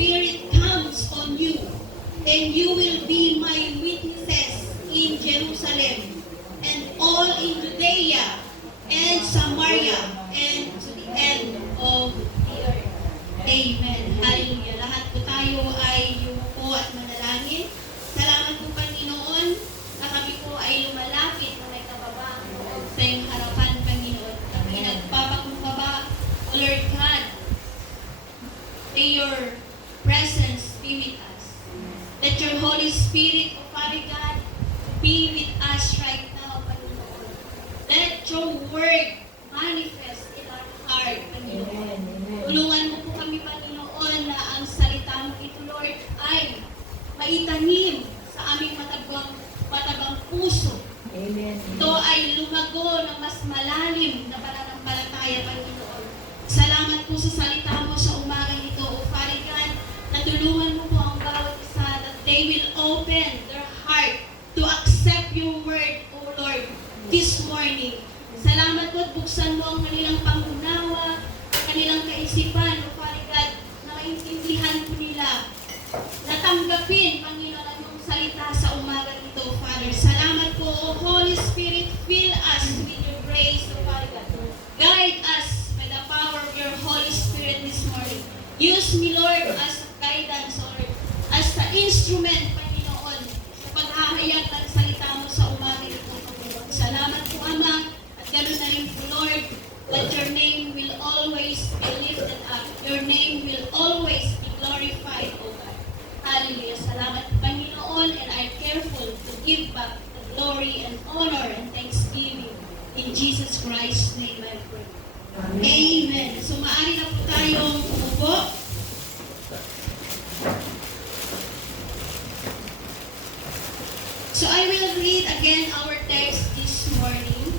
Spirit comes on you, and you will be my witnesses in Jerusalem, and all in Judea, and Samaria, and to the end of the earth. Amen. Hallelujah. Lahat po tayo ay yumuko at manalangin. Salamat po, Panginoon, na kami po ay lumalapit na may kababaang loob sa iyong harapan, Panginoon. Kami nagpapakumbaba, O Lord God, may your presence be with us. Let your Holy Spirit, O Father God, be with us right now, Panginoon. Let your word manifest in our heart, Panginoon. Tulungan mo po kami, Panginoon, na ang salita mo ito, Lord, ay maitanim sa aming matabang puso. Amen. Ito ay lumago ng mas malalim na pananampalataya, Panginoon. Salamat po sa salita mo sa umagang ito, O Father God, na tulungan mo po ang bawat isa that they will open their heart to accept your word, O Lord, this morning. Salamat po at buksan mo ang kanilang pangunawa, ang kanilang kaisipan, O Father God, na maintindihan po nila, natanggapin, Panginoon, ang iyong salita sa umagang ito, Father. Salamat po, O Holy Spirit, fill us with your grace, O Father God. Guide us by the power of your Holy Spirit this morning. Use me, Lord, as guidance, Lord, as the instrument, Panginoon, sa paghahayag ng salita mo sa umagang ito, Panginoon. Salamat po, Ama, at ganoon na rin po, Lord, that your name will always be lifted up. Your name will always be glorified, O God. Hallelujah. Salamat, Panginoon, and I'm careful to give back the glory and honor and thanksgiving. In Jesus Christ's name I pray. Amen. So maaari na po tayong umupo. So I will read again our text this morning.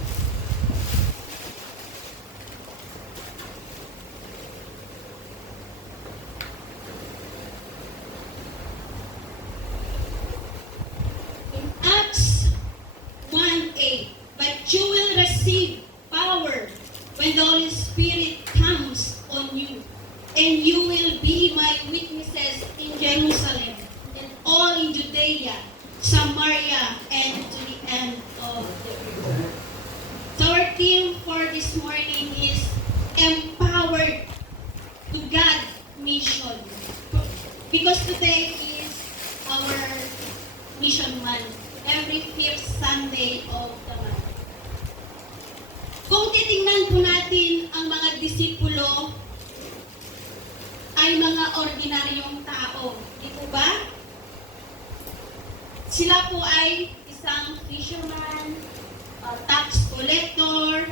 In Acts 1:8, but you will receive power when the Holy Spirit comes on you, and you will be my witnesses in Jerusalem, and all in Judea, Samaria, and to the end of the earth. So our theme for this morning is Empowered to God Mission. Because today is our mission month, every fifth Sunday of the month. Kung titingnan po natin ang mga disipulo ay mga ordinaryong tao, di po ba? Sila po ay isang fisherman, tax collector,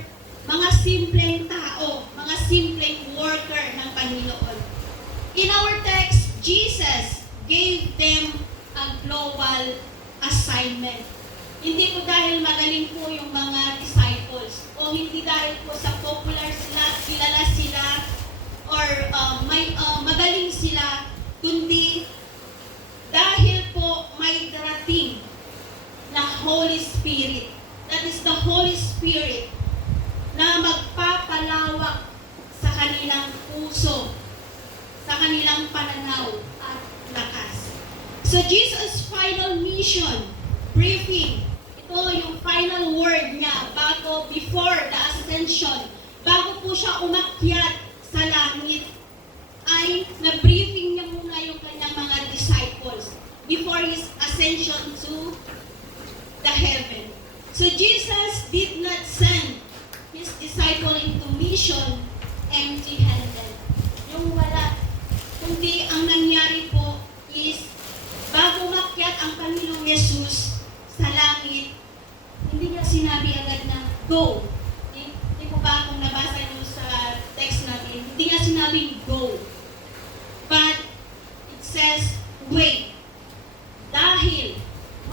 mga simpleng tao, mga simpleng worker ng Panginoon. In our text, Jesus gave them a global assignment. Hindi po dahil magaling po yung mga disciples o hindi dahil po sa popular sila, kilala sila, or magaling sila, kundi dahil po may darating na Holy Spirit. That is the Holy Spirit na magpapalawak sa kanilang puso, sa kanilang pananaw at lakas. So Jesus' final mission, briefing, ito yung final word niya before the ascension, bago po siya umakyat sa langit, ay na-briefing niya muna yung kanyang mga disciples before his ascension to the heaven. So Jesus did not send his disciple into mission empty-handed. Yung wala. Kundi ang nangyari po is bago umakyat ang Panginoong Yesus sa langit, hindi niya sinabi agad na, go. Hindi po ba kung nabasa niyo sa text natin, hindi niya sinabing go. But it says, wait. Dahil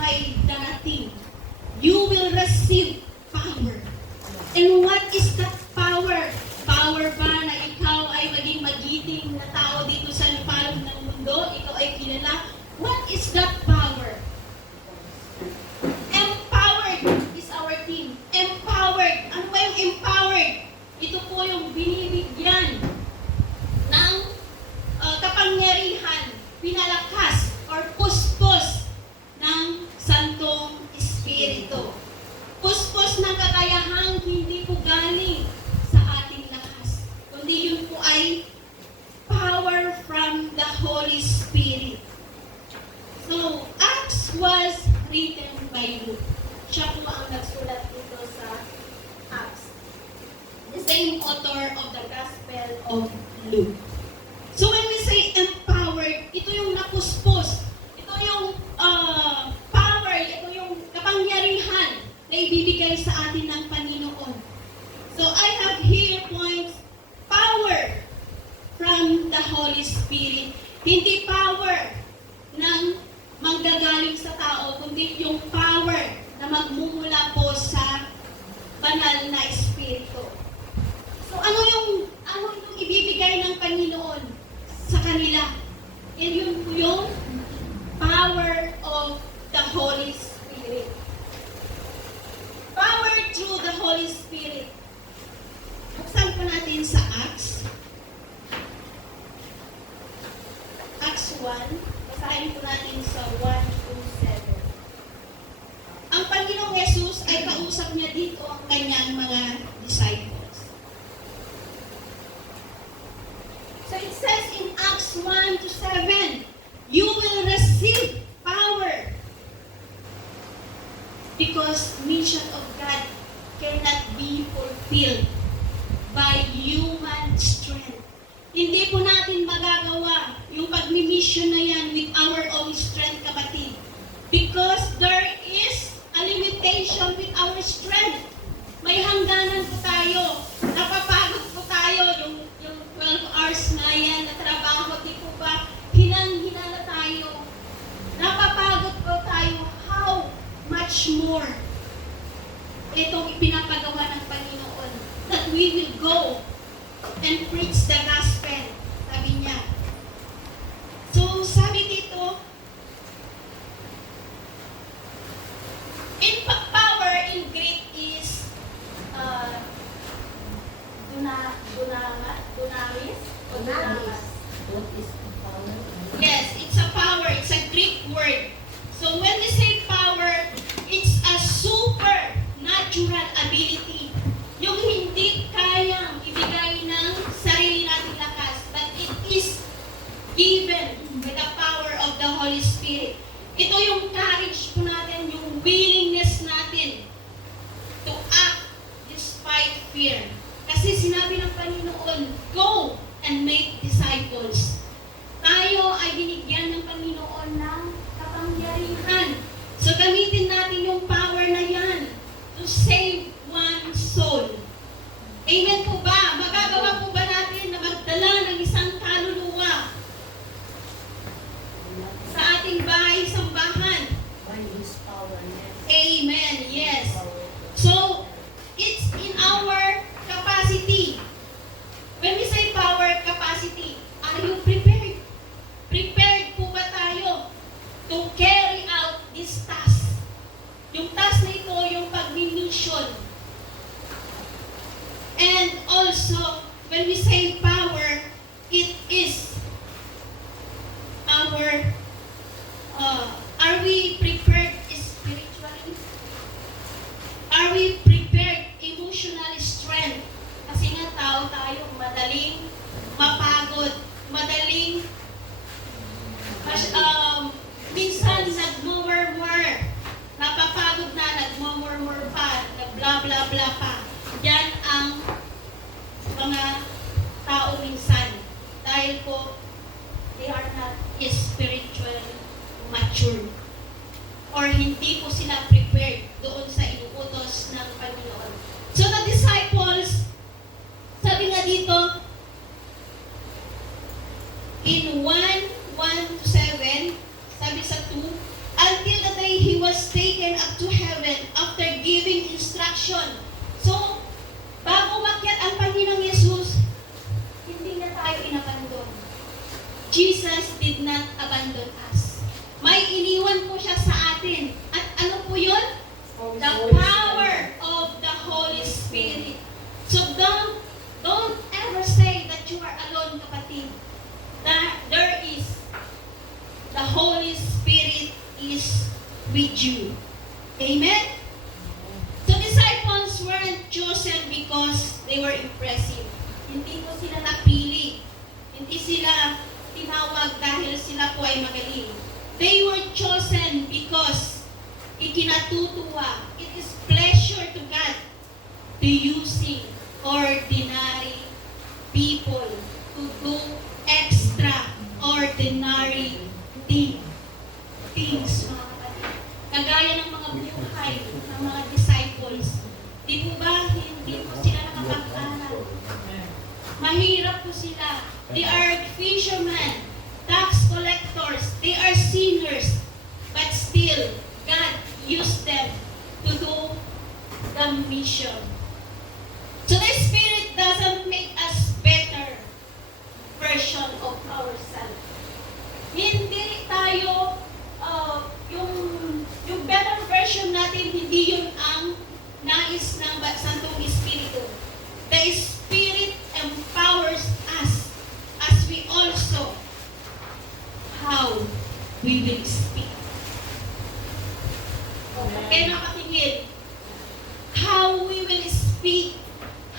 may darating, you will receive power. And what is that power? Power ba na ikaw ay maging magiting na tao dito sa lupalong ng mundo? Ikaw ay kilala? What is that power? Empowered is our theme. Empowered. Ano ba yung empowered? Ito po yung binibigyan ng kapangyarihan kay Luke. Siya po ang nagsulat dito sa Acts. The same author of the Gospel of Luke. So when we say empowered, ito yung napuspos. Ito yung power, ito yung kapangyarihan na ibibigay sa atin ng Panginoon. So I have here points, power from the Holy Spirit. Hindi power ng manggagaling sa tao, kundi yung power na magmumula po sa banal na Espiritu. So ano yung ibibigay ng Panginoon sa kanila? Yan yung power of the Holy Spirit. Power through the Holy Spirit. Buksan po natin sa Acts. Acts 1. Basahin po natin sa 1-7. Ang Panginoong Jesus ay kausap niya dito ang kanyang mga disciples. So it says in Acts 1-7, you will receive power because mission of God cannot be fulfilled by human strength. Hindi po natin magagawa yung pag-mission na yan with our own strength, kapatid. Because there is a limitation with our strength. May hangganan po tayo. Napapagod po tayo. Yung 12 hours na yan na trabaho, di po ba? Hinang-hina na tayo. Napapagod po tayo. How much more itong ipinapagawa ng Panginoon that we will go and preach the gospel, sabi niya. So, sabi dito, power in Greek is dunamis? What is the power? Yes, it's a power. It's a Greek word. So, when we say power, it's a supernatural ability. Yung hindi kayang ibigay ng sarili nating lakas, but it is given by the power of the Holy Spirit. Ito yung courage po natin, yung willingness natin to act despite fear. Kasi sinabi ng Panginoon, go and make disciples. Tayo ay binigyan ng Panginoon ng kapangyarihan. So gamitin natin yung power na yan to save one soul. Amen po ba? Magagawa po ba natin na magdala ng isang kaluluwa sa ating bahay, sambahan? By His power, yes. Amen. Yes. So, it's in our capacity. When we say power, capacity, are you prepared? Prepared po ba tayo to carry out this task? Yung task na ito, yung pag-mission. And also, when we say power, it is our, are we prepared spiritually? Are we prepared emotionally strength? Kasi nga tao tayo, madaling mapagod, madaling minsan nagmumurmur, napapagod na, nagmumurmur pa, bla bla bla pa. Yan ang mga tao minsan. Dahil po, they are not spiritually mature. Or hindi po sila prepared doon sa inuutos ng Panginoon. So the disciples, sabi nga dito, in 1:1-7, sabi sa 2, until the day He was taken up to heaven after giving instruction. So, bago umakyat ang Panginoong Yesus, hindi na tayo inabandon. Jesus did not abandon us. May iniwan po siya sa atin. At ano po yun? The power of the Holy Spirit. So don't ever say that you are alone, kapatid. That there is the Holy Spirit is with you. Amen? The disciples weren't chosen because they were impressive. Hindi po sila napili. Hindi sila tinawag dahil sila po ay magaling. They were chosen because ikinatutuwa, it is pleasure to God to using ordinary people to do extraordinary things, mga kapatid. Kagaya ng mga buhay ng mga disciples. Di po ba, hindi po sila nakapag-aral. Mahirap po sila. They are fishermen, tax collectors, they are sinners. But still, God used them to do the mission. So the Spirit doesn't make us better version of ourselves. Hindi tayo, yung better version natin, hindi yun ang nais ng Santong Espiritu. The Spirit empowers us as we also how we will speak. Okay, nakatingin. How we will speak.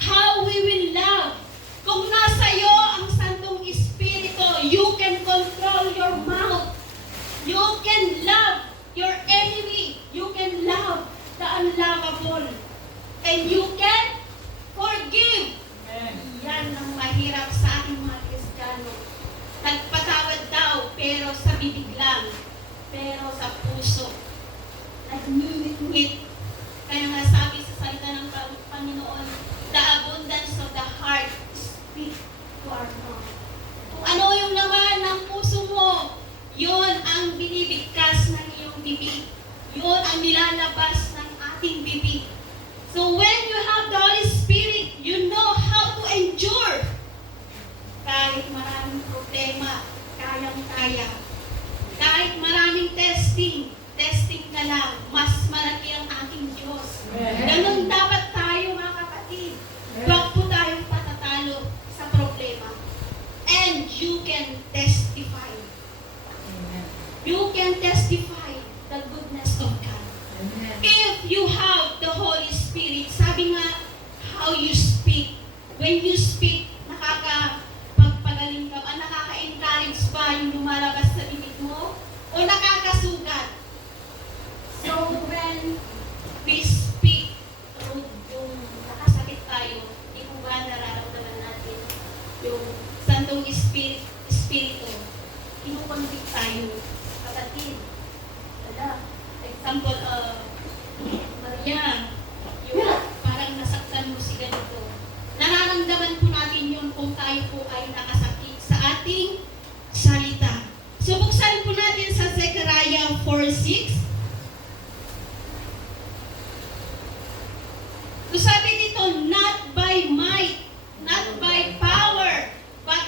How we will love. Kung nasa iyo ang Santong Espiritu, you can control your mouth. You can love your enemy. You can love the unlovable. And you can forgive. Yan ang mahirap sa ating mga Kristiyano. Nagpatawad daw, pero sa bibig lang. Pero sa puso, nagngingit. Kaya nga sabi sa salita ng Panginoon, the abundance of the heart speak to our mouth. Kung ano yung laman ng puso mo, yun ang binibigkas ng iyong bibig. Yun ang nilalabas ng ating bibig. So when you have the Holy Spirit, you know how to endure. Kahit maraming problema, kayang-kaya. Kahit maraming testing ka lang, mas malaki ang ating Diyos. Ganun dapat tayo, mga kapatid. Huwag po tayong patatalo sa problema. And you can testify. You can testify the goodness of God. If you have the Holy Spirit, sabi nga, how you speak. When you speak, nakakapagpagaling ka ba? Nakaka-encourage ba yung lumalabas sa bibig mo? O nakakasugat? So when we speak, yung nakasakit tayo, di po ba nararamdaman natin yung Santong Espiritu, kinukonvict tayo, kapatid. Wala. Example, Maria, yung parang nasaktan mo si ganito. Nararamdaman po natin yun kung tayo po ay nakasakit sa ating salita. So buksan po natin sa Zechariah 4:6. So sabi dito, not by might, not by power, but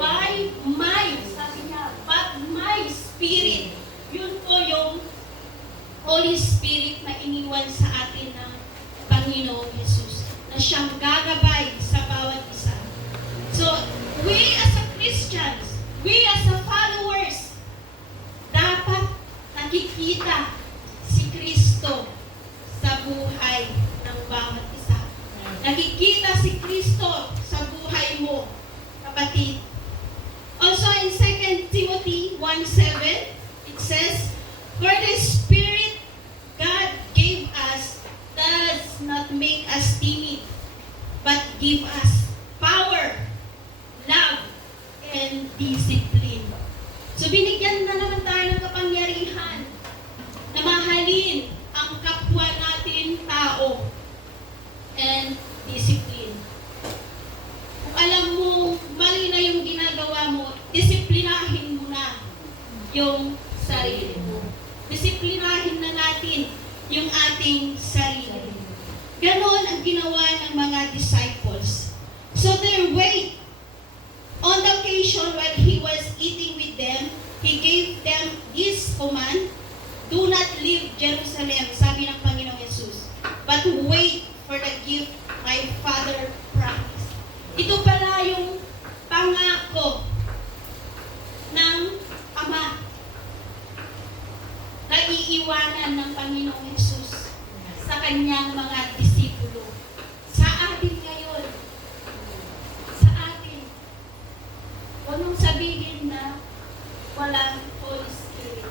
by my, sabi niya, but my Spirit. Yun po yung Holy Spirit na iniwan sa atin ng Panginoong Jesus, na siyang gagabay sa bawat isa. So, we as a Christians, we as a followers, dapat nakikita si Kristo sa buhay ng bawat isa. Nakikita si Kristo sa buhay mo, kapatid. Also in 2 Timothy 1:7, it says, for the Spirit God gave us does not make us timid, but give us power, love, and discipline. So binigyan na naman tayo ng kapangyarihan na mahalin ang kapwa natin tao and discipline. Kung alam mo, mali na yung ginagawa mo, disiplinahin mo na yung sarili mo. Disiplinahin na natin yung ating sarili. Ganon ang ginawa ng mga disciples. So their way, on the occasion when he was eating with them, he gave them this command, do not leave Jerusalem, sabi ng Panginoong Jesus, but wait for the gift my Father promised. Ito pala yung pangako ng Ama na iiwanan ng Panginoong Jesus sa kanyang mga disipulo. Sa atin ngayon, sa atin, huwag mong sabihin na walang Holy Spirit.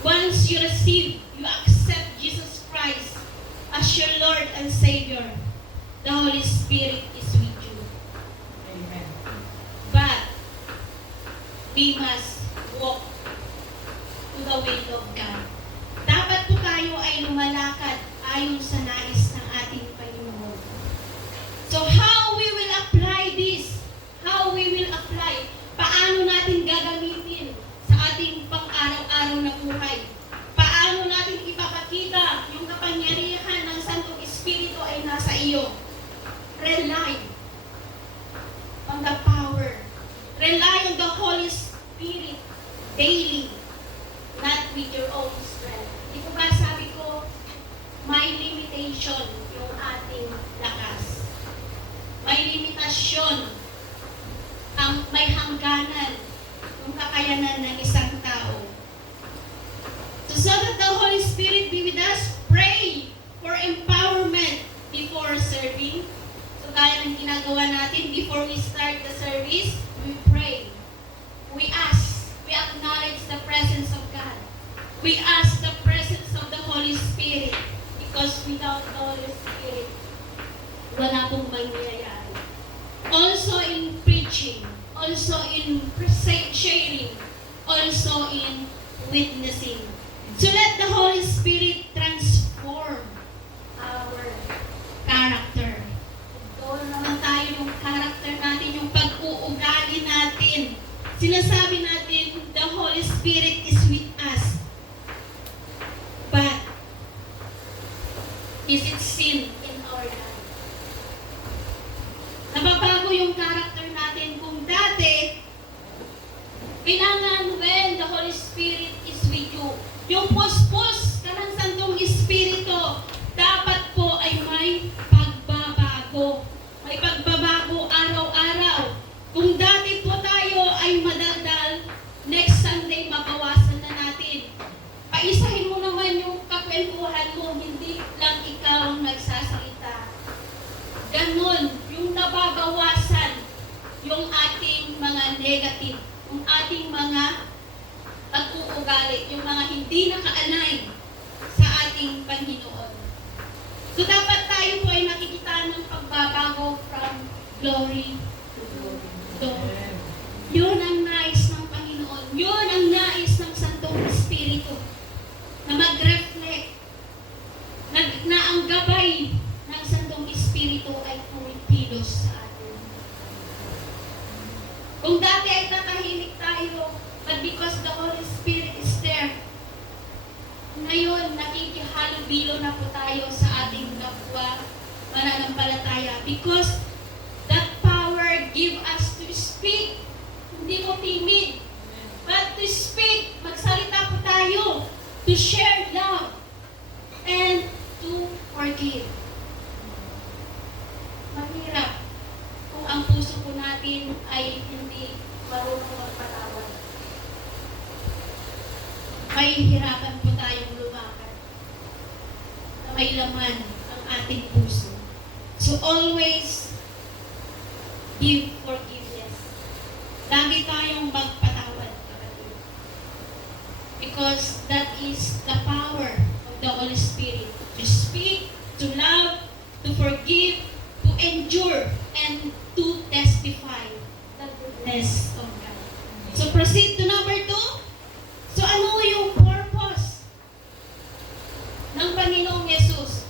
Once you receive Savior, the Holy Spirit is with you. Amen. But we must walk to the will of God. Dapat po tayo ay lumalakad ayon sa nais ng ating Panginoon. So how we will apply this? How we will apply? Paano natin gagamitin sa ating pang-araw-araw na buhay? Paano natin ipapakita yung kapangyarihan ng Santong Espiritu ay nasa iyo? Rely on the power. Rely on the Holy Spirit daily, not with your own strength. Di ko ba sabi ko, may limitation yung ating lakas. May limitasyon, may hangganan yung kakayanan ng isang tao. So that the Holy Spirit be with us, pray for empowerment before serving. So gaya ng ginagawa natin, before we start the service, we pray. We ask. We acknowledge the presence of God. We ask the presence of the Holy Spirit. Because without the Holy Spirit, wala pong mangyayari. Also in preaching, also in sharing, also in witnessing. So let the Holy Spirit transform our character. Doon naman tayo yung character natin, yung pag-uugali natin. Sinasabi natin, the Holy Spirit is with us. But, is it sin in our life? Nababago yung character natin kung dati, kailangan when the Holy Spirit is with you, yung puspos ka ng Santong Espiritu, dapat po ay may pagbabago. May pagbabago araw-araw. Kung dati po tayo ay madaldal, next Sunday mabawasan na natin. Paisahin mo naman yung kakwentuhan mo, hindi lang ikaw ang nagsasalita. Ganon, yung nababawasan yung ating mga negative, yung ating mga pag-uugali, yung mga hindi nakaanay sa ating Panginoon. So dapat tayo po ay nakikita ng pagbabago from glory to glory. Yun ang nais ng Panginoon. Yun ang nais ng Santong Espiritu. Na mag-reflect na ang gabay ng Santong Espiritu ay pumikilos sa atin. Kung dati ay tatahimik tayo, but because the Holy Spirit is there, ngayon nakikihalubilo na po tayo sa ating kapwa mananampalataya because that power give us to speak. Hindi mo timid, but to speak, magsalita po tayo, to share love, and to forgive. Mahirap kung ang puso po natin ay hindi marunong magpatawad. May hirapan po tayong lumakad na may laman ang ating puso. So always give forgiveness. Lagi tayong magpatawad, kapatid. Because that is the power of the Holy Spirit. To speak, to love, to forgive, to endure, and to testify the goodness of God. So proceed to number 2. So ano yung purpose ng Panginoong Yesus?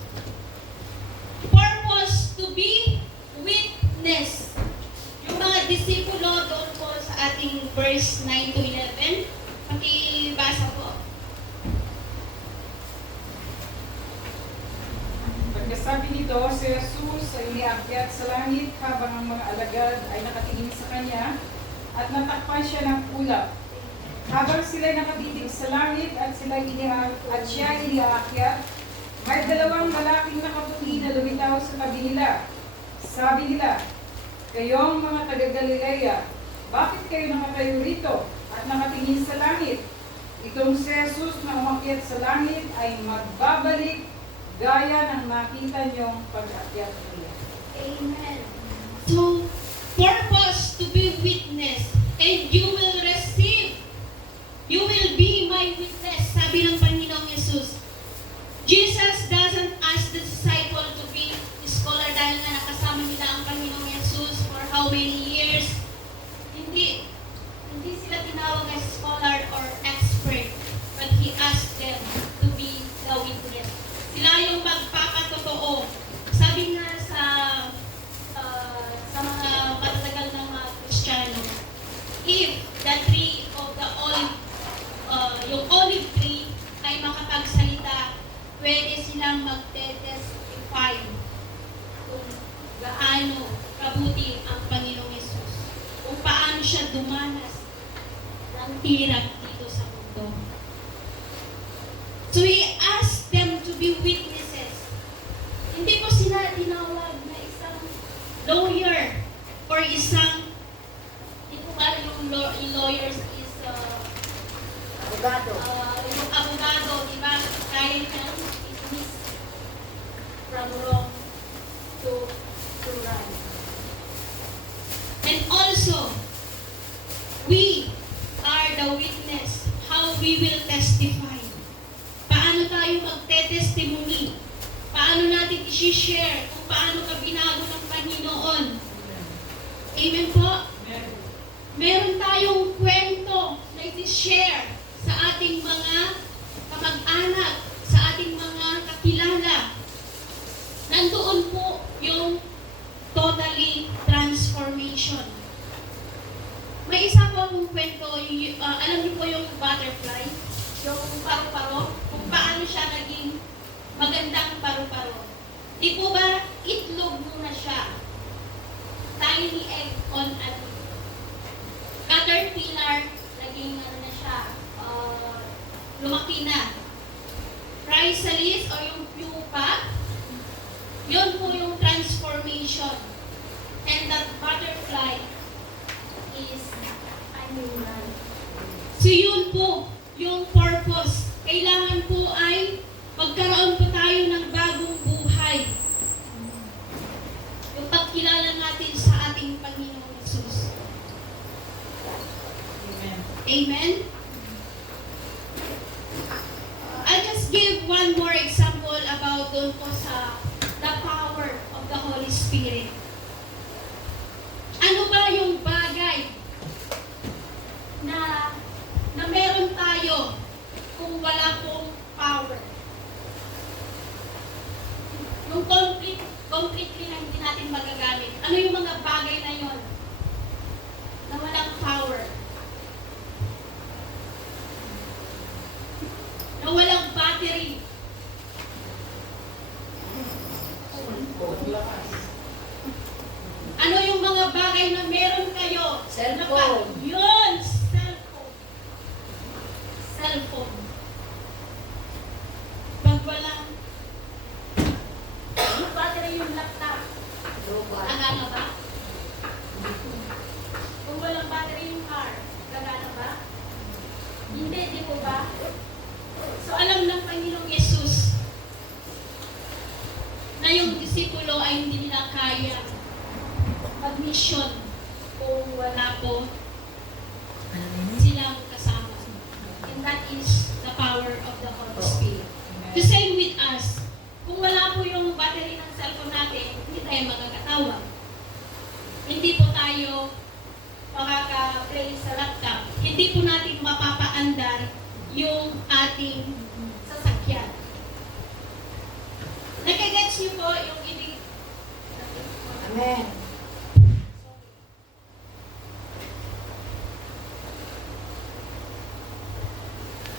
Purpose to be witness. Yung mga disipulo doon po sa ating verse 9 to 11, pakibasa po. Pagkasabi nito, si Jesus ay iniakyat sa langit habang ang mga alagad ay nakatingin sa kanya at natakpan siya ng ulap. Habang sila'y nakatitig sa langit at siya iniaakyat, may dalawang malaking nakaputi na lumitaw sa tabi nila. Sabi nila, "Kayong mga taga-Galilea, bakit kayo nakatayo rito at nakatingin sa langit? Itong si Jesus na umakyat sa langit ay magbabalik gaya ng nakita niyong pag-akyat niya." Amen. So, purpose to be witness, and you will receive. You will be my witness, sabi ng Panginoong Yesus. Jesus doesn't ask the disciple to be how many years. Hindi sila tinawag as scholar or expert, but he asked them to be the witness. Sila yung magpapatotoo. Sabi nga sa mga matatagal ng mga Kristiyano, if the tree of the yung olive tree ay makapagsalita, pwede silang magte-testify kung gaano kabuti ang Panginoong Yesus, kung paano siya dumanas ng hirap dito sa mundo. So he asked them to be witnesses. Hindi ko sila tinawag na isang lawyer or isang, hindi ko ba yung lawyers is Abogado. yung abogado, di ba? Kaya niya is from wrong to right. And also, we are the witness how we will testify. Paano tayo magte-testimony? Paano natin i-share kung paano ka binago ng Panginoon? Amen po? Meron tayong kwento na i-share sa ating mga kamag-anak, sa ating mga kakilala. Nandoon po yung totally transformation. May isa po akong kwento, alam niyo po yung butterfly, yung paru-paro, kung paano siya naging magandang paru-paro. Di po ba, itlog muna siya. Tiny egg on a caterpillar, naging ano na siya, lumaki na. Chrysalis o yung pupa, yun po yung transformation. And that butterfly is animal. So yun po, yung purpose. Kailangan po ay magkaroon po tayo ng bagong buhay. Yung pagkilala natin sa ating Panginoong Yesus. Amen. Amen? I'll just give one more example about doon po sa the power of the Holy Spirit. Ano ba yung bagay na meron tayo kung wala pong power? Yung completely na hindi natin magagamit. Ano yung mga bagay na yon na walang power? Na walang battery? Ano yung mga bagay na meron kayo? Cellphone. Yun! Cellphone. Cellphone. Pag walang battery yung laptop, Robot. gagana ba? Kung walang battery yung car, gagana ba? Hindi, di po ba? So alam ng Panginoong Yesus na yung disipulo ay hindi nila kaya mag-mission kung wala po silang kasama. And that is the power of the Holy Spirit. The same with us. Kung wala po yung battery ng cellphone natin, hindi tayo magkakatawa. Hindi po tayo makaka-play sa laptop. Hindi po natin mapapaandar yung ating sasakyan. Nagagets niyo po yung ibig. Amen.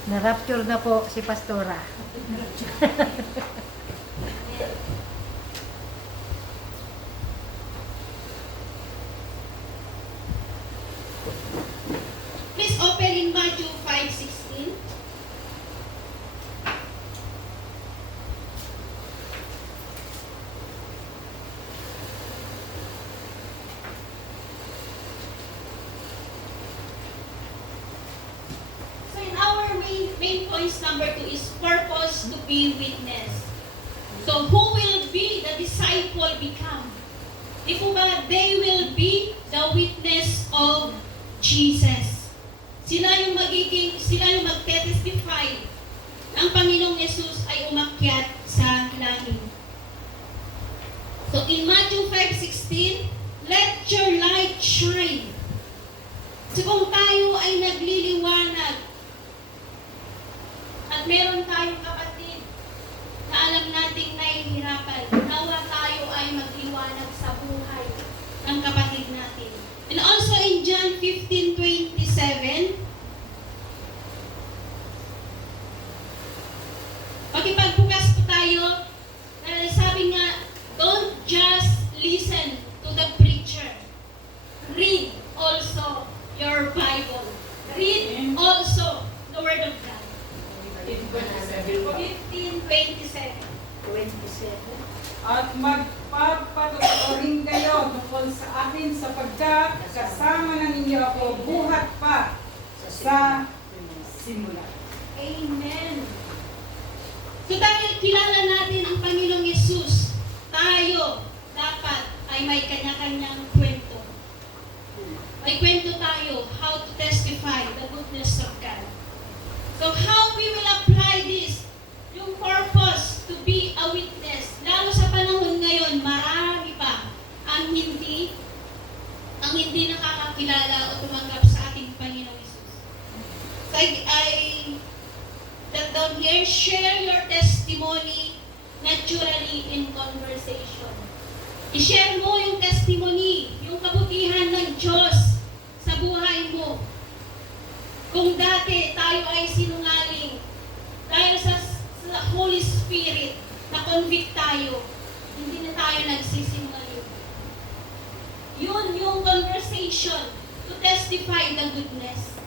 Na-rapture na po si Pastora. Please open in Matthew 5:16. So in our main points, number 2 is purpose to be witness. So who will be the disciple become? Di po ba, they will be the witness of Jesus. Sila yung magte-testify ang Panginoong Yesus ay umakyat sa langit. So in Matthew 5:16, let your light shine. So kung tayo ay nagliliwanag at meron tayong kapatid na alam nating nahihirapan, nawa tayo ay magliwanag sa buhay ng kapatid natin. And also in John 15:27, pakipagbukas po tayo, dahil sabi nga, don't just listen to the preacher. Read also your Bible. Read also the Word of God. 15:27. 27. At magpapatotoo rin kayo tungkol sa akin sapagkat kasama na ninyo ako buhat pa sa simula. Amen. So dahil kilala natin ang Panginoong Yesus, tayo dapat ay may kanya-kanyang kwento. May kwento tayo how to testify the goodness of God. So how we will apply this, yung purpose to be a witness, lalo sa panahon ngayon, marami pa ang hindi nakakakilala o tumanggap sa ating Panginoong Yesus. So I that down here, share your testimony naturally in conversation. I-share mo yung testimony, yung kabutihan ng Diyos sa buhay mo. Kung dati tayo ay sinungaling, dahil sa Holy Spirit, na-convict tayo, hindi na tayo nagsisinungaling. Yun yung conversation to testify the goodness.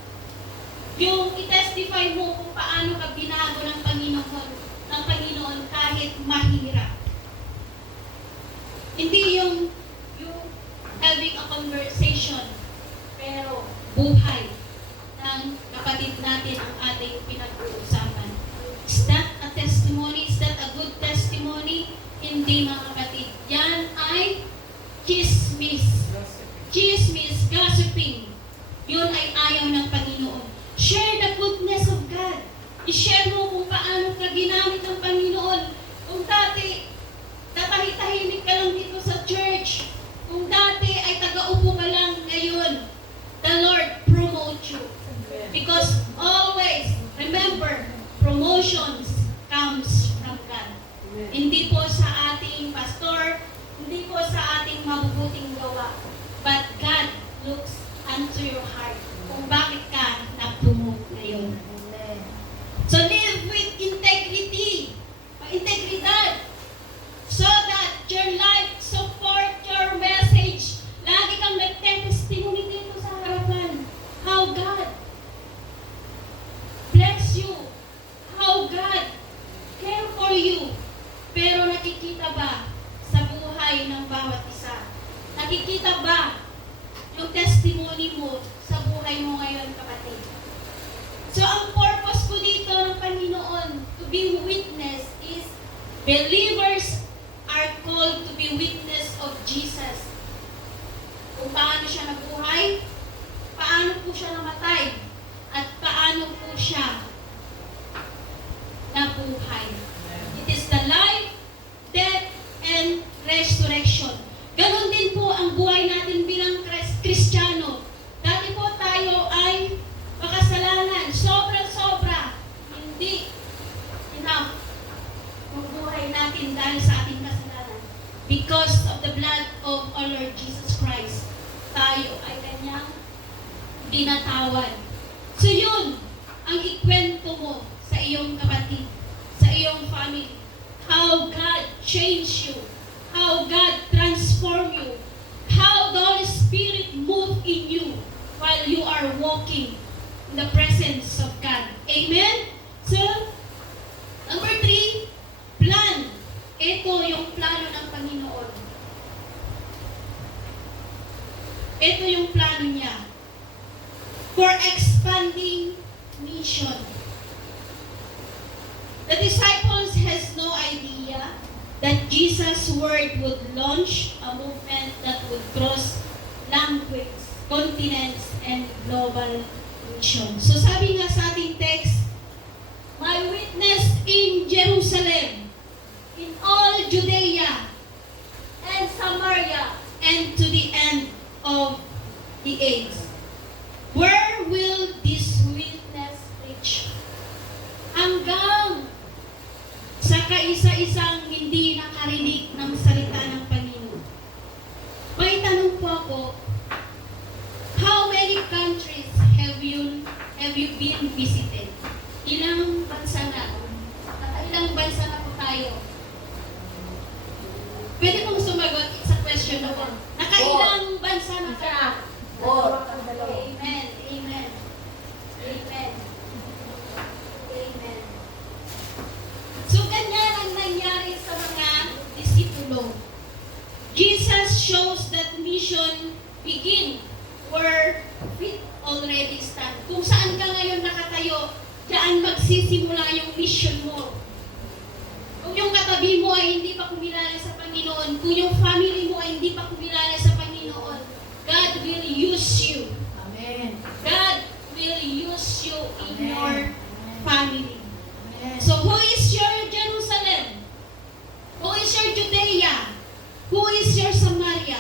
Yung i-testify mo kung paano ka binago ng Panginoon kahit mahirap. Hindi yung having a conversation, pero buhay ng kapatid natin ang ating pinag-uusapan. Is that a testimony? Is that a good testimony? Hindi, mga kapatid. Yan ay chismis. Chismis, gossiping. Yun ay ayaw ng Panginoon. Share the goodness of God. I-share mo kung paano ka ginamit ng Panginoon. Kung dati, tatahimik ka lang dito sa church. Kung dati ay taga-upo ka lang ngayon, the Lord promote you. Because always, remember, promotions comes from God. Hindi po sa ating pastor, hindi po sa ating mabubuting gawa. But God looks unto your heart kung bakit ka na-promote ngayon. Amen. So live with integrity, integridad, so that your life support your message. Lagi kang nagte-testimony dito sa harapan. How God bless you. How God care for you. Pero nakikita ba sa buhay ng bawat isa? Nakikita ba yung testimony mo sa buhay mo ngayon, kapatid? So, ang purpose ko dito ng Panginoon to be witness is believers are called to be witness of Jesus. Kung paano siya nabuhay, paano po siya namatay, at paano po siya nabuhay. It is the life, death, and resurrection. Ganon din po ang buhay natin bilang Kristiyano. Dati po tayo ay makasalanan, sobra-sobra, hindi enough ang buhay natin dahil sa ating kasalanan. Because of the blood of our Lord Jesus Christ, tayo ay kanyang binatawan. So yun, ang ikwento mo sa iyong kapatid, sa iyong family. How God changed you, how God transformed you, how the Holy Spirit moved in you while you are walking in the presence of God. Amen? So, number 3, plan. Ito yung plano ng Panginoon. Ito yung plano niya for expanding mission. The disciples has no idea that Jesus' word would launch a movement that would cross languages, continents, and global mission. So sabi nga sa ating text, my witness in Jerusalem, in all Judea and Samaria, and to the end of AIDS. Where will this witness reach? Hanggang sa kaisa-isang hindi nakarinig ng salita ng Panginoon. May tanong po ako, how many countries have you been visited? Ilang bansa na? Ilang bansa na po tayo? Pwede pong sumagot sa question na po. Nakailang bansa na kayo? Amen. Amen. Amen. Amen. So, ganyan ang nangyari sa mga disipulo. Jesus shows that mission begin where feet already stand. Kung saan ka ngayon nakatayo, diyan magsisimula yung mission mo. Kung yung katabi mo ay hindi pa kumilala sa Panginoon, kung yung family mo ay hindi pa kumilala sa Panginoon, God will use you. Amen. God will use you in Amen. your family. Amen. So who is your Jerusalem? Who is your Judea? Who is your Samaria?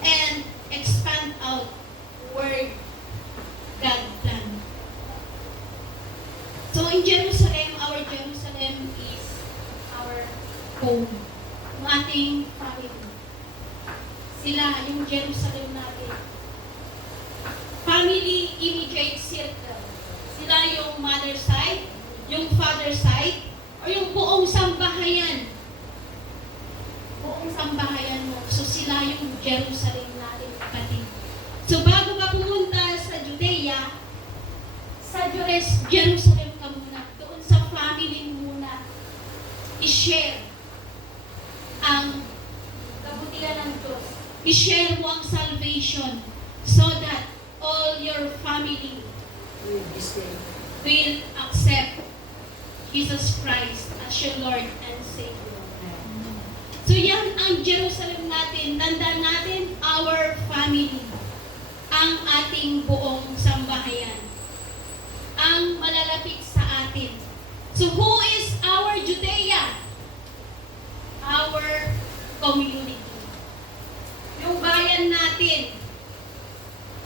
And expand out where God planned. So in Jerusalem, our Jerusalem is our home. Ang ating family. Sila, yung Jerusalem natin. Family immediate circle. Sila yung mother side, yung father side, or yung buong sambahayan. Buong sambahayan mo. So sila yung Jerusalem natin, kapatid. So bago ka pumunta sa Judea, sa Jerusalem ka muna. Doon sa family muna. I-share ang kabutihan ng Diyos. I-share mo ang salvation so that all your family will accept Jesus Christ as your Lord and Savior. So yan ang Jerusalem natin. Tandaan natin, our family. Ang ating buong sambahayan. Ang malalapit sa atin. So who is our Judea? Our community. Yung bayan natin.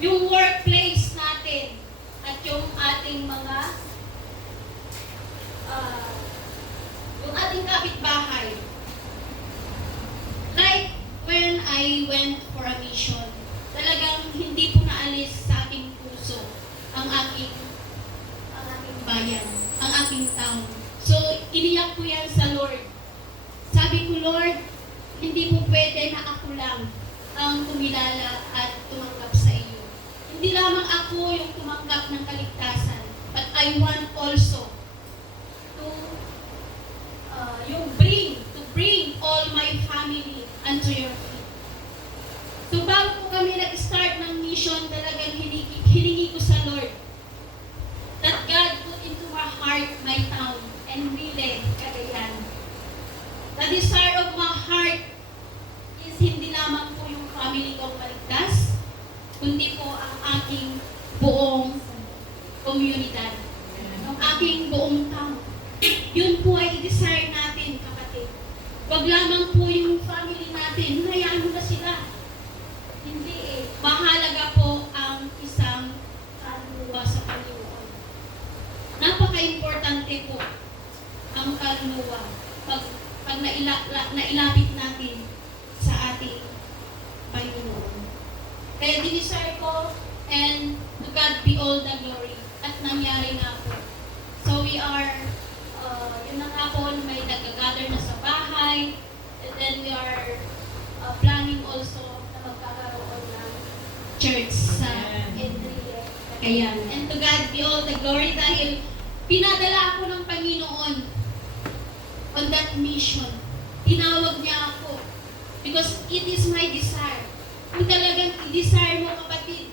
Yung workplace natin. At yung ating mga yung ating kapitbahay. Like when I went for a mission, talagang hindi po naalis sa aking puso ang aking bayan, ang aking town. So, iniyak ko yan sa Lord. Sabi ko, Lord, hindi po pwede na ako lang ang kumilala at tumanggap sa iyo. Hindi lamang ako yung tumanggap ng kaligtasan, but I want also to bring all my family unto your feet. So bago po kami nag-start ng mission, talagang hiningi ko sa Lord that God put into my heart my town and Ville, Cagayan. The desire of my heart is hindi lamang po yung family kong maligtas, kundi po ang aking buong komunidad, ang aking buong town. Yun po ay desire natin, kapatid. Wag lamang po yung family natin, hayaan mo na sila. Hindi eh. Mahalaga po ang isang kaluluwa sa Panginoon. Napaka-importante po ang kaluluwa pag nailapit natin sa ating Panginoon. Kaya dinisare ko, and to God be all the glory. At nangyari nga po. So we are, yun na nga po, may nag-gather na sa bahay, and then we are planning also na magkakaroon ng church sa Enrile. Kaya, and to God be all the glory dahil pinadala ako ng Panginoon on that mission. Tinawag niya ako because it is my desire. Kung talagang i-desire mo, kapatid,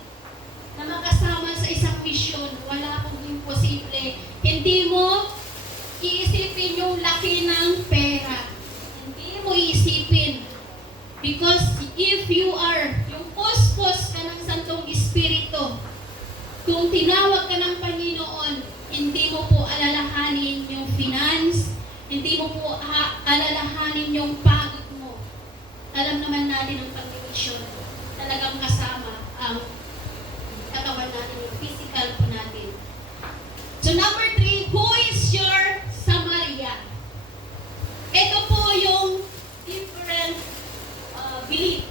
na makasama sa isang mission, wala akong imposible. Hindi mo iisipin yung laki ng pera. Hindi mo iisipin. Because if you are, yung puspos ka ng Santong Espiritu, kung tinawag ka ng Panginoon, hindi mo po alalahanin yung finance, hindi mo po alalahanin yung pagod mo. Alam naman natin ang pag-mission, talagang kasama ang katawan natin, yung physical po natin. So number 3, who is your Samaria? Ito po yung different belief,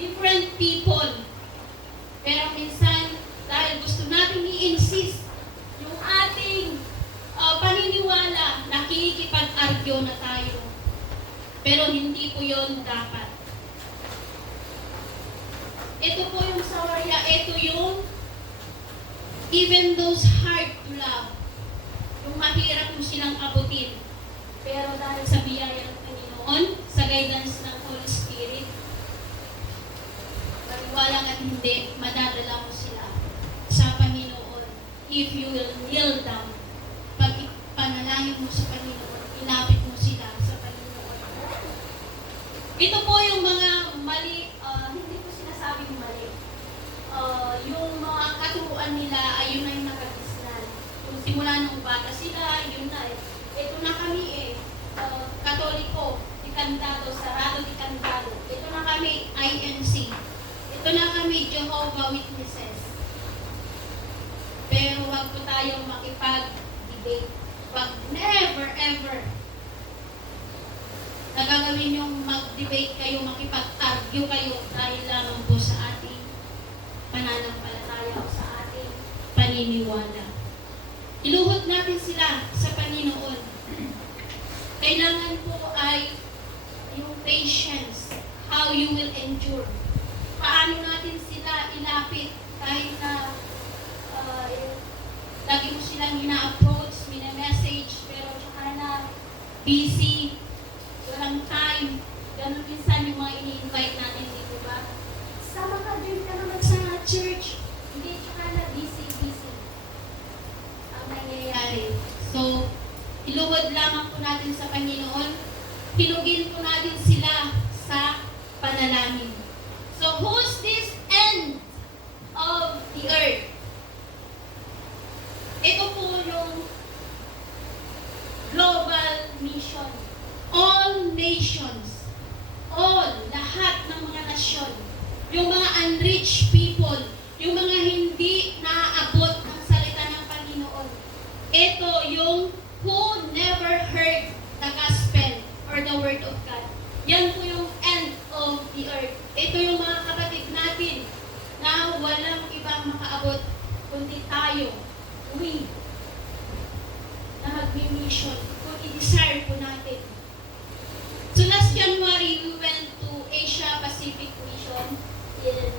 different people. Pero minsan, dahil gusto natin i-insist yung ating paniniwala, nakikipag-argue na tayo. Pero hindi po yun dapat. Ito po yung Samaria, ito yung even those hard to love. Yung mahirap mo silang abutin. Pero dahil sa biyaya ng Panginoon, sa guidance ng Holy Spirit, maniwala at hindi, madadala mo sila sa Panginoon. If you will kneel down, pag panalangin mo sa Panginoon, inapit mo sila sa Panginoon. Ito po yung mga mali, hindi ko sinasabing mali. Yung mga katuruan nila ay yun na yung nakagisnan. Kung simula nung bata sila, yun na eh. Ito na kami Katoliko, Dikandado, Sarado Dikandado. Ito na kami INC. Ito na kami Jehovah Witnesses. Pero wag po tayong makipag-debate. Wag never ever nagagawin yung mag-debate kayo, makipag-argue kayo dahil lamang po sa ating pananampalataya o sa ating paniniwala. Iluhod natin sila sa Panginoon. Kailangan po ay yung patience, how you will endure. Paano natin sila ilapit kahit na lagi mo silang ina-approach, mina-message, pero tsaka na busy, walang time. Ganun minsan yung mga ini-invite natin dito ba? Sama ka, join ka naman sa church. Hindi, tsaka na busy ang nangyayari. So, iluwad lamang po natin sa Panginoon. Hinugin po natin sila sa panalangin. So, who's this end of the earth? Ito po yung global mission. All nations. All, lahat ng mga nasyon. Yung mga unreached people. Yung mga hindi naaabot ng salita ng Panginoon. Ito yung who never heard the gospel or the word of God. Yan po yung end of the earth. Ito yung mga kapatid natin na walang ibang makaabot kundi tayo, we, na magmi-mission kung i-desire po natin. So last January, we went to Asia Pacific Mission in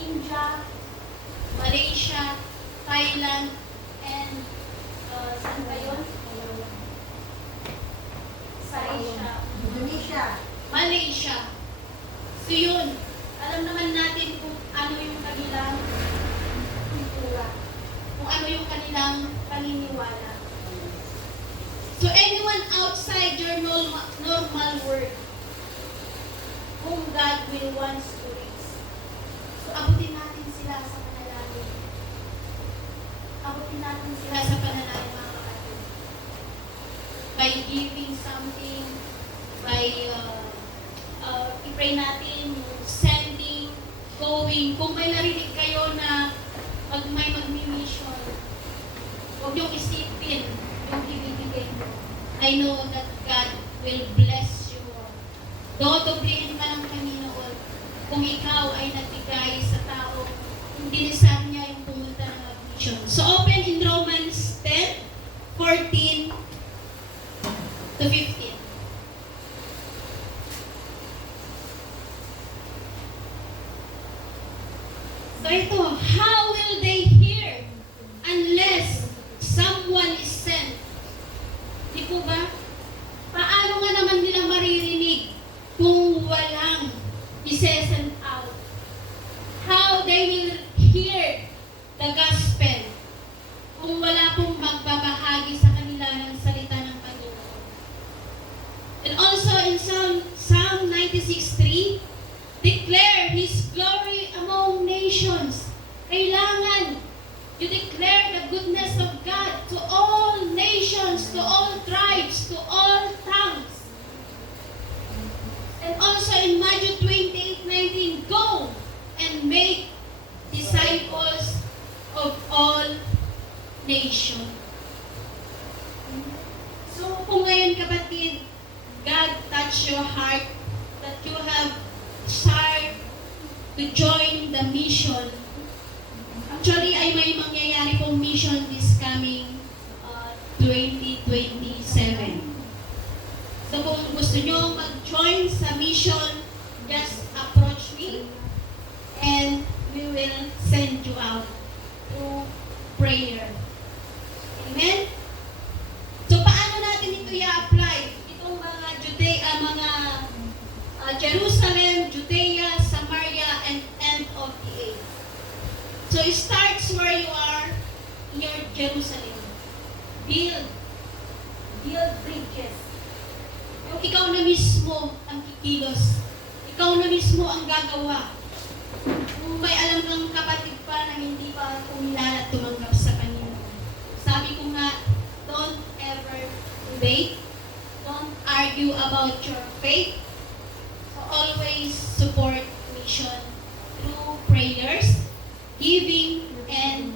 India, Malaysia, Thailand, and saan ba yun? Sa Asia. Indonesia. Malaysia. So yun, alam naman natin kung ano yung kanilang kultura, kung ano yung kanilang paniniwala. So anyone outside your normal world, whom God will wants to reach. So abutin natin sila sa panalangin. Abutin natin sila sa panalangin, mga kapatid. By giving something, by i-pray natin, sending, going. Kung may narinig kayo na may magmi-mission, huwag niyong isipin yung ibibigay mo. I know that God will bless you more. Dodoblihin ka ng Panginoon kung ikaw ay nagbigay sa tao, hindi nisan niya yung pumunta ng mag-mission. So open in Romans 10:14 to 15. So ito, how will they hear unless someone is sent? Di po ba? Paano nga naman nila maririnig kung walang isesend out? How they will hear the gospel kung wala pong magbabahagi sa kanila ng salita ng Panginoon? And also in Psalm 96:3, declare His glory among nations. Kailangan you declare the goodness of God to all nations, to all tribes, to all tongues. And also in Matthew 28:19, go and make disciples of all nations. So kung ngayon kapatid, God touch your heart that you have desired to join the mission. Actually, ay may mangyayari pong mission this coming 2027. So kung gusto nyo mag-join sa mission, just approach me and we will send you out through prayer. Amen? So paano natin ito i-apply? Itong mga Jerusalem, Judea, Samaria, and end of the age. So it starts where you are in your Jerusalem. Build bridges. Yung ikaw na mismo ang kikilos. Ikaw na mismo ang gagawa. Kung may alam kang kapatid pa na hindi pa kumilala at tumanggap sa Panginoon. Sabi ko nga, don't ever debate. Don't argue about your faith. So always support mission through prayers, giving, and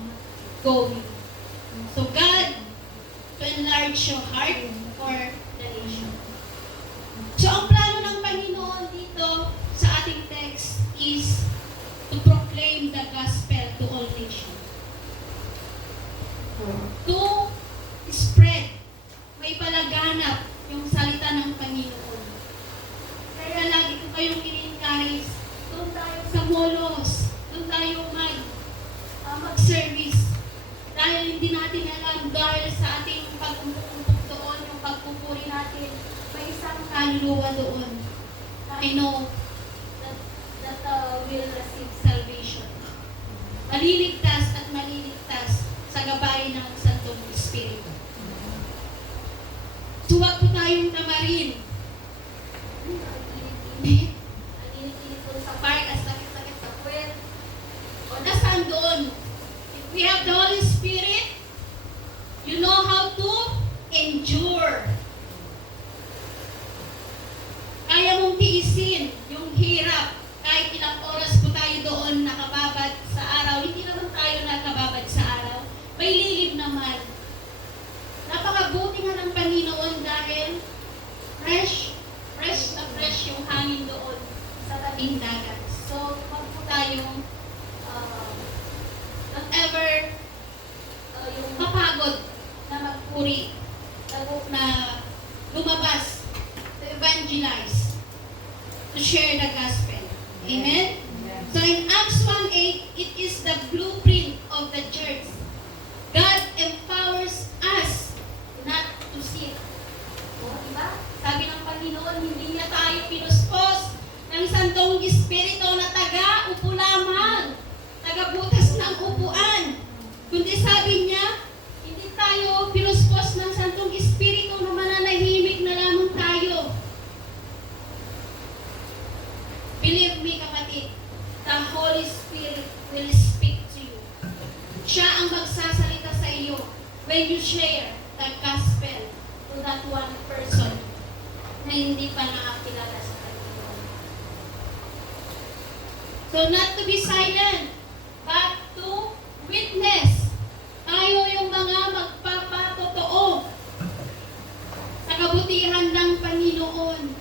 going. So God, to enlarge your heart for the nation. So ang plano ng Panginoon dito sa ating text is to proclaim the gospel to all nations. To spread, may palaganap yung salita ng Panginoon. Kaya lagi ko kayong in-encourage, doon tayo sa molos, doon tayo mag-service. Dahil hindi natin alam, dahil sa ating pag-umumpok doon, yung pagpupuri natin, may isang kaluluwa doon. I know that will receive salvation. Maliligtas at maliligtas sa gabay ng Santong Espiritu. So huwag po tayong tamarin. Ang doon sa park, ang sakit-sakit sa puwet. O nasaan doon? If we have the Holy Spirit, you know how to endure. Kaya mong tiisin yung hirap. Kahit ilang oras po tayo doon nakababad sa araw, hindi naman tayo nakababad sa araw. May lilib naman. Napakabuti nga ng Panginoon dahil fresh na fresh yung hangin doon sa tabing dagat. So, wag po tayong not ever yung mapagod na magpuri, na lumabas, to evangelize, to share the gospel. Amen? So in Acts 1:8, it is the blueprint of the church. God empowers us not to sin. O, diba? Sabi ng Panginoon, hindi niya tayo pinuspos ng Santong Espiritu na taga-upo lamang, taga-butas ng upuan. Kundi sabi niya, hindi tayo pinuspos ng Santong Espiritu na mananahimik na lamang tayo. Believe me, kapatid, the Holy Spirit will speak to you. Siya ang magsasalita sa iyo when you share the gospel to that one person na hindi pa nakakilala sa Panginoon. So not to be silent, but to witness. Tayo yung mga magpapatotoo sa kabutihan ng Panginoon.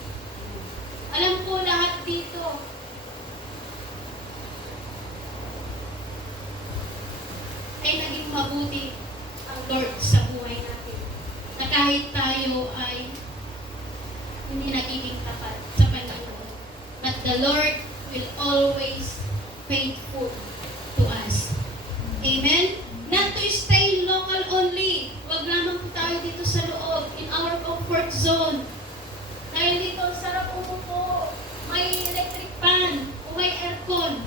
Alam ko lahat dito. Ay naging mabuti ang Lord sa buhay natin. Na kahit tayo ay hindi nagiging tapat sa Panginoon. But the Lord will always faithful to us. Amen? Not to stay local only. Huwag lamang tayo dito sa loob, in our comfort zone. Dahil dito, sarap umupo, may electric fan, o may aircon.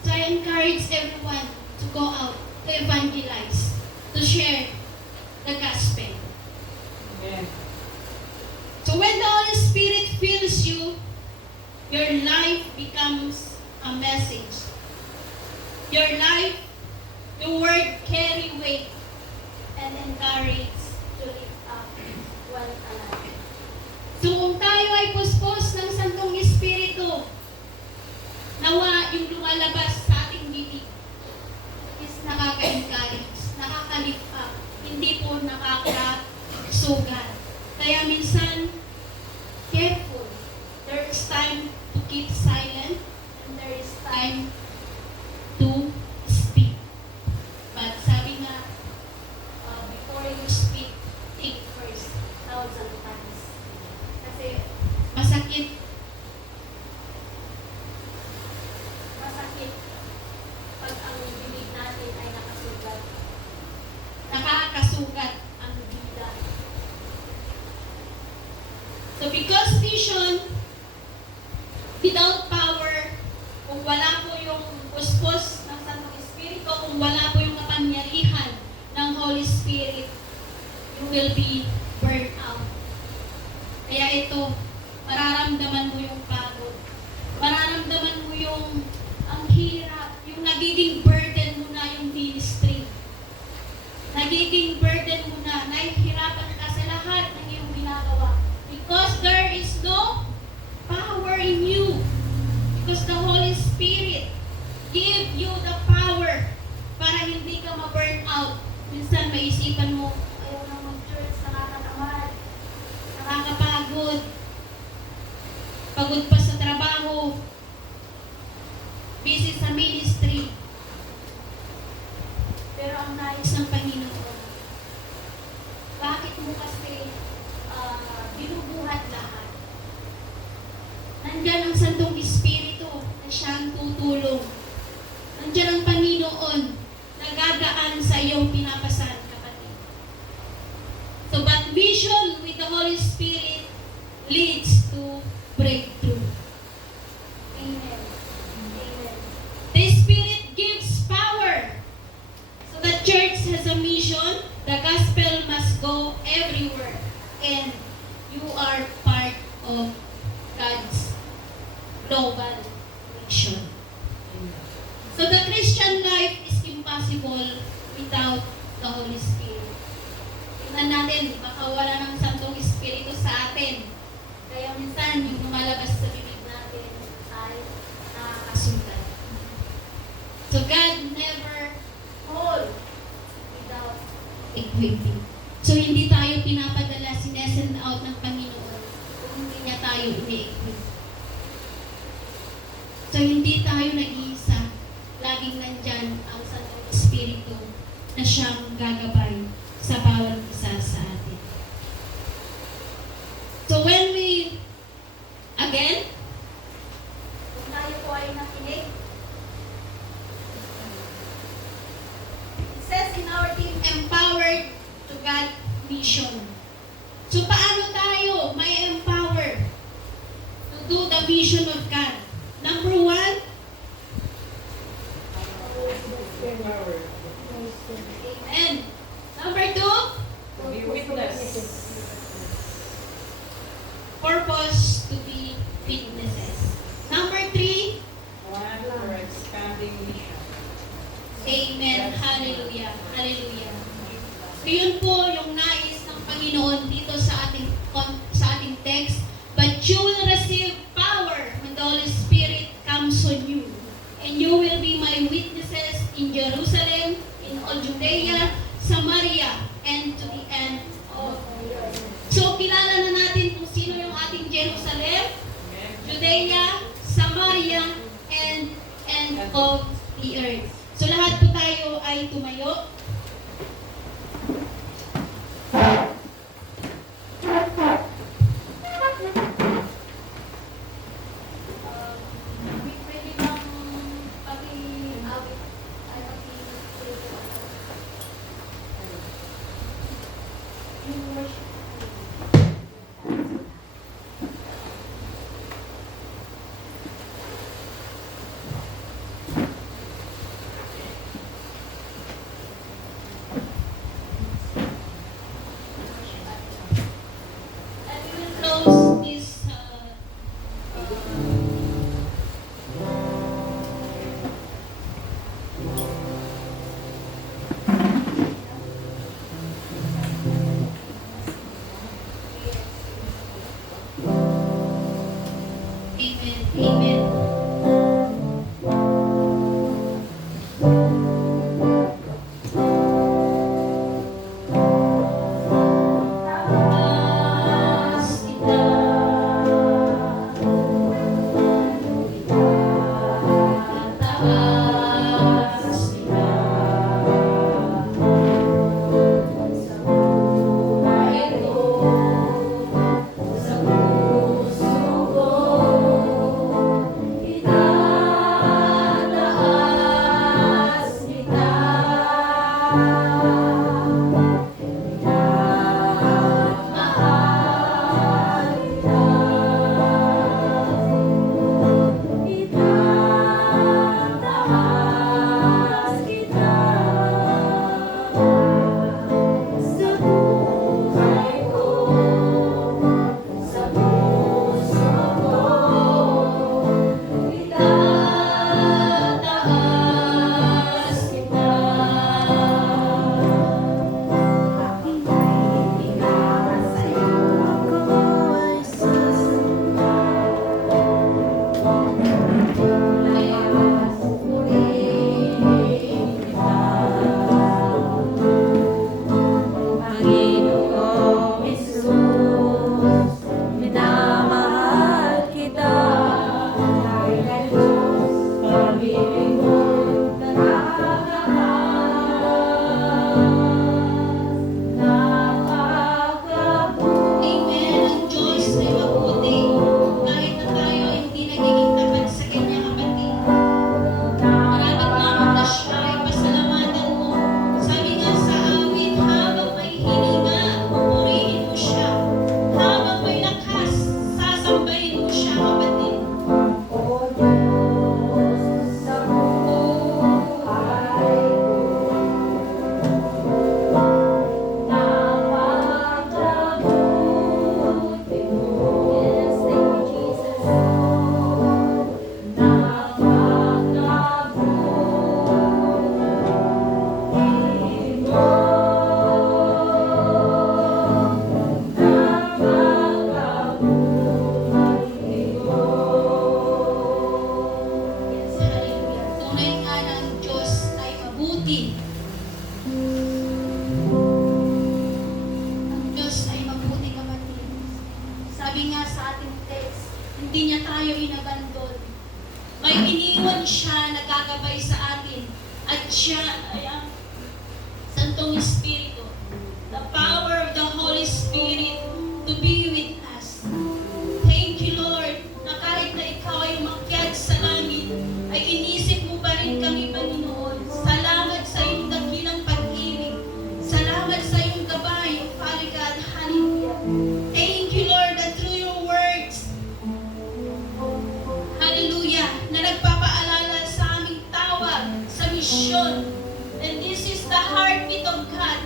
So I encourage everyone to go out, to evangelize, to share the gospel. Amen. So when the Holy Spirit fills you, your life becomes a message. Your life, the word carry weight and encourage to lift up one another. So kung tayo ay puspos ng Santong Espiritu, Nawa yung lumalabas sa ating bibig is nakaka-encourage, nakaka-lift up, hindi po nakaka-sugat. Kaya minsan, careful. There is time to keep silent and there is time to speak. But sabi nga, before you speak, think first, 1,000 times. Kasi masakit pag ang bibig natin ay nakasugat. Nakakasugat ang bida. So because vision without power, kung wala po yung puspos ng Santong Espiritu, kung wala po yung kapangyarihan ng Holy Spirit, you will be burned out. Kaya ito, mararamdaman mo yung pagod. Mararamdaman mo yung ang hirap, yung nagiging burden mo na yung ministry. Nagiging burden mo na, nahihirapan ka sa lahat ng iyong ginagawa. Because there is no power in you. Because the Holy Spirit give you the power para hindi ka ma-burn out. Minsan maisipan mo, ayaw na mag-church, nakakatamad, nakakapagod, pagod pa sa trabaho, busy sa ministry. Pero ang nais ng Panginoon, bakit mo kasi binubuhat lahat? Nandiyan ang Santong Espiritu na siyang tutulong. Nandiyan ang Panginoon na gagaan sa iyong pinapasan, kapatid. So, but vision with the Holy Spirit leads to breakthrough. Amen. Amen. The Spirit gives power. So the church has a mission. The gospel must go everywhere. And you are part of God's global mission. So the Christian life is impossible without the Holy Spirit. Tingnan natin, baka wala ng Santong Espiritu sa atin. Kaya minsan, yung lumalabas sa bibig natin ay nakakasugat. So God never called without equipping. So hindi tayo pinapadala, sinesend out ng Panginoon kung hindi niya tayo ini-equip. So hindi tayo nag-iisa. Laging nandyan ang Santong Espiritu na siyang gagabay sa bawat isa sa atin. So when we, again, kung tayo po ay nakinig, it says in our team, empowered to God mission. So paano tayo may empower to do the vision of God? Number 1, amen. Number 2, Be witness. purpose to be witnesses. Number 3, One for expanding mission. amen. Hallelujah. Hallelujah. So yun po yung nais ng Panginoon dito sa ating text. But you will receive power when the Holy Spirit comes on you. And you will be my witnesses in Jerusalem, in all Judea, Samaria, and to the end of the earth. So kilala na natin kung sino yung ating Jerusalem, Judea, Samaria, and end of the earth. So lahat po tayo ay tumayo. Pwede bang paki-awit ay yung worship. Hindi niya tayo inabandon. May iniwan siya na gagabay sa atin. At siya ay ang Santong Espiritu. The power of the Holy Spirit to be with us. Thank you, Lord, na kahit na ikaw ay umakyat sa langit, ay inisip mo pa rin kami, Panginoon. Salamat sa iyong dakilang pag-ibig. Salamat sa iyong gabay, Father God. Hallelujah. Thank you, Lord, that through your words, hallelujah, na nagpapaalala sa aming tawag, sa misyon. And this is the heartbeat of God,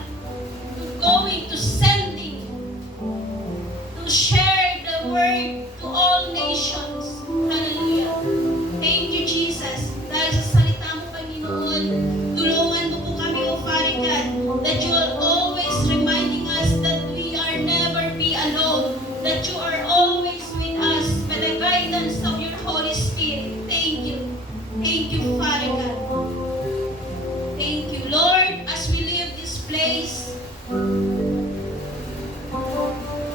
to going, to sending, to share the word to all nations. Hallelujah. Thank you, Jesus. Dahil sa salita mo, Panginoon, tulungan mo po kami, O Father God, that you are always reminding us that we are never be alone, that you are always with us by the guidance of your Holy Spirit. Thank you. Thank you, Father God. Thank you, Lord, as we leave this place.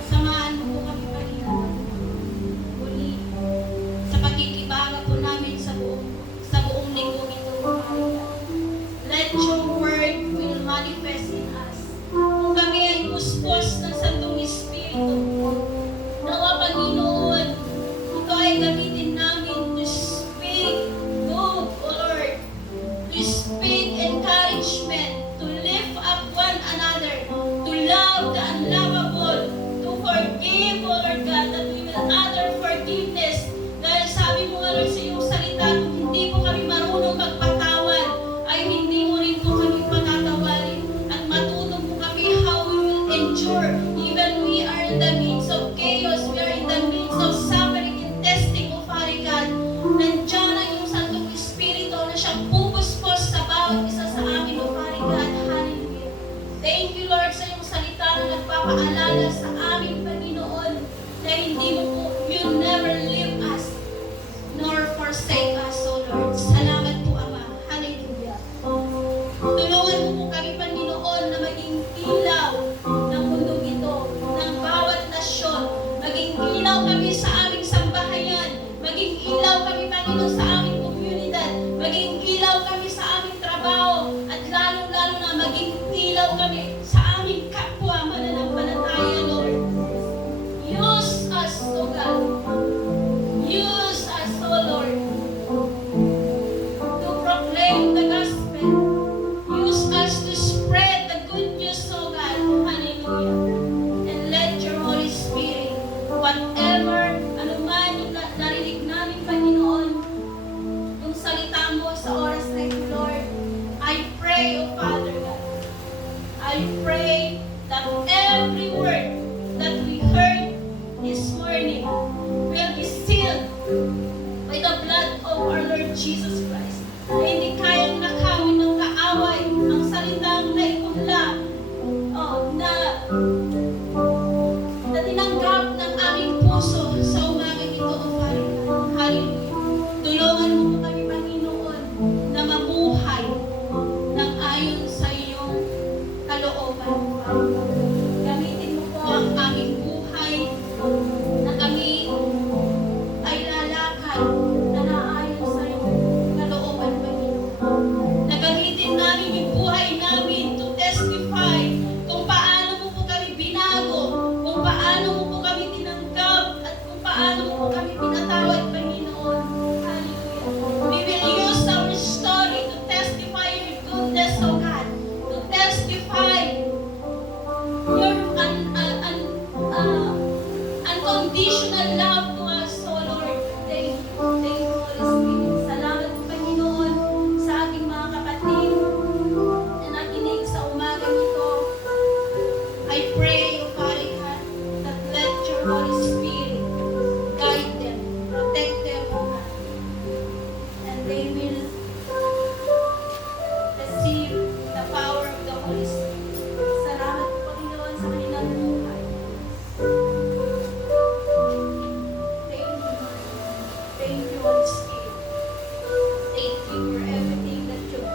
Samahan mo po kami, Panginoon. Muli, sa pagkikibaga po namin sa buong linggo ito, Father God. Let your word will manifest in us. Kung kami ay puspos ng Santong Espiritu, nawa, Panginoon, ito ay gamitin namin to speak good, O Lord, to speak encouragement, to lift up one another, to love the unlovable, to forgive, O Lord God, that we will utter forgiveness. Dahil sabi mo, O Lord, sa iyong salita, kung hindi po kami marunong magpatawad, ay hindi mo rin po kami patatawarin. At matuto po kami how we will endure, even we are in the midst of chaos, we are in the midst of suffering and testing, O Father God. Nandiyan ang iyong Santong Espiritu na siyang pupuspos sa bawat isa sa amin, O Father God. Hallelujah. Thank you, Lord, sa iyong salita na nagpapaalala sa amin, Panginoon, na hindi mo po, you never leave us, nor forsake us, O Lord. Salamat po, Ama. Hallelujah. Tulungan mo po kami, Panginoon, na maging ilaw ng mundong ito, ng bawat nasyon. Maging ilaw kami sa aming sambahayan. Maging ilaw kami, Panginoon, sa aming komunidad. Maging ilaw kami sa aming trabaho. At lalong-lalo na maging ilaw kami sa aming kapwa mananampalataya, Lord. Use us, O God. Use us, O Lord, to proclaim the gospel. Use us to spread the good news, O God. Hallelujah. And let your Holy Spirit, whatever, anuman yung narinig namin, Panginoon, yung salita mo sa oras na ito, Lord, I pray, O Father God, I pray that every word that we heard this morning will be sealed by the blood of our Lord Jesus Christ. Na hindi kayang nakawin ng kaaway ang salitang naipunla na tinanggap ng aming puso sa umagang ito, O Father God. Hallelujah. Tulungan mo po kami, Panginoon, na mabuhay ng ayon sa iyong kalooban, O Father God. Gamitin mo po ang aming buhay na kami ay lalakad na naayon sa iyong kalooban, Panginoon. Na gamitin namin yung buhay namin to testify kung paano mo po kami binago, kung paano mo po kami tinanggap, at kung paano mo po kami pinatawad, Panginoon. Hallelujah. We will use our story to testify your goodness, O God. To testify your unconditional love to us, O Lord. Thank you. Thank you, Holy Spirit. Salamat po, Panginoon, sa ating mga kapatid na nakinig sa umaga nito. I pray, O Father God, that let your Holy Spirit guide them, protect them, O God, and they will receive the power of the Holy Spirit. Salamat po, Panginoon, sa kanilang buhay. Thank you, Lord. Thank you, Holy Spirit.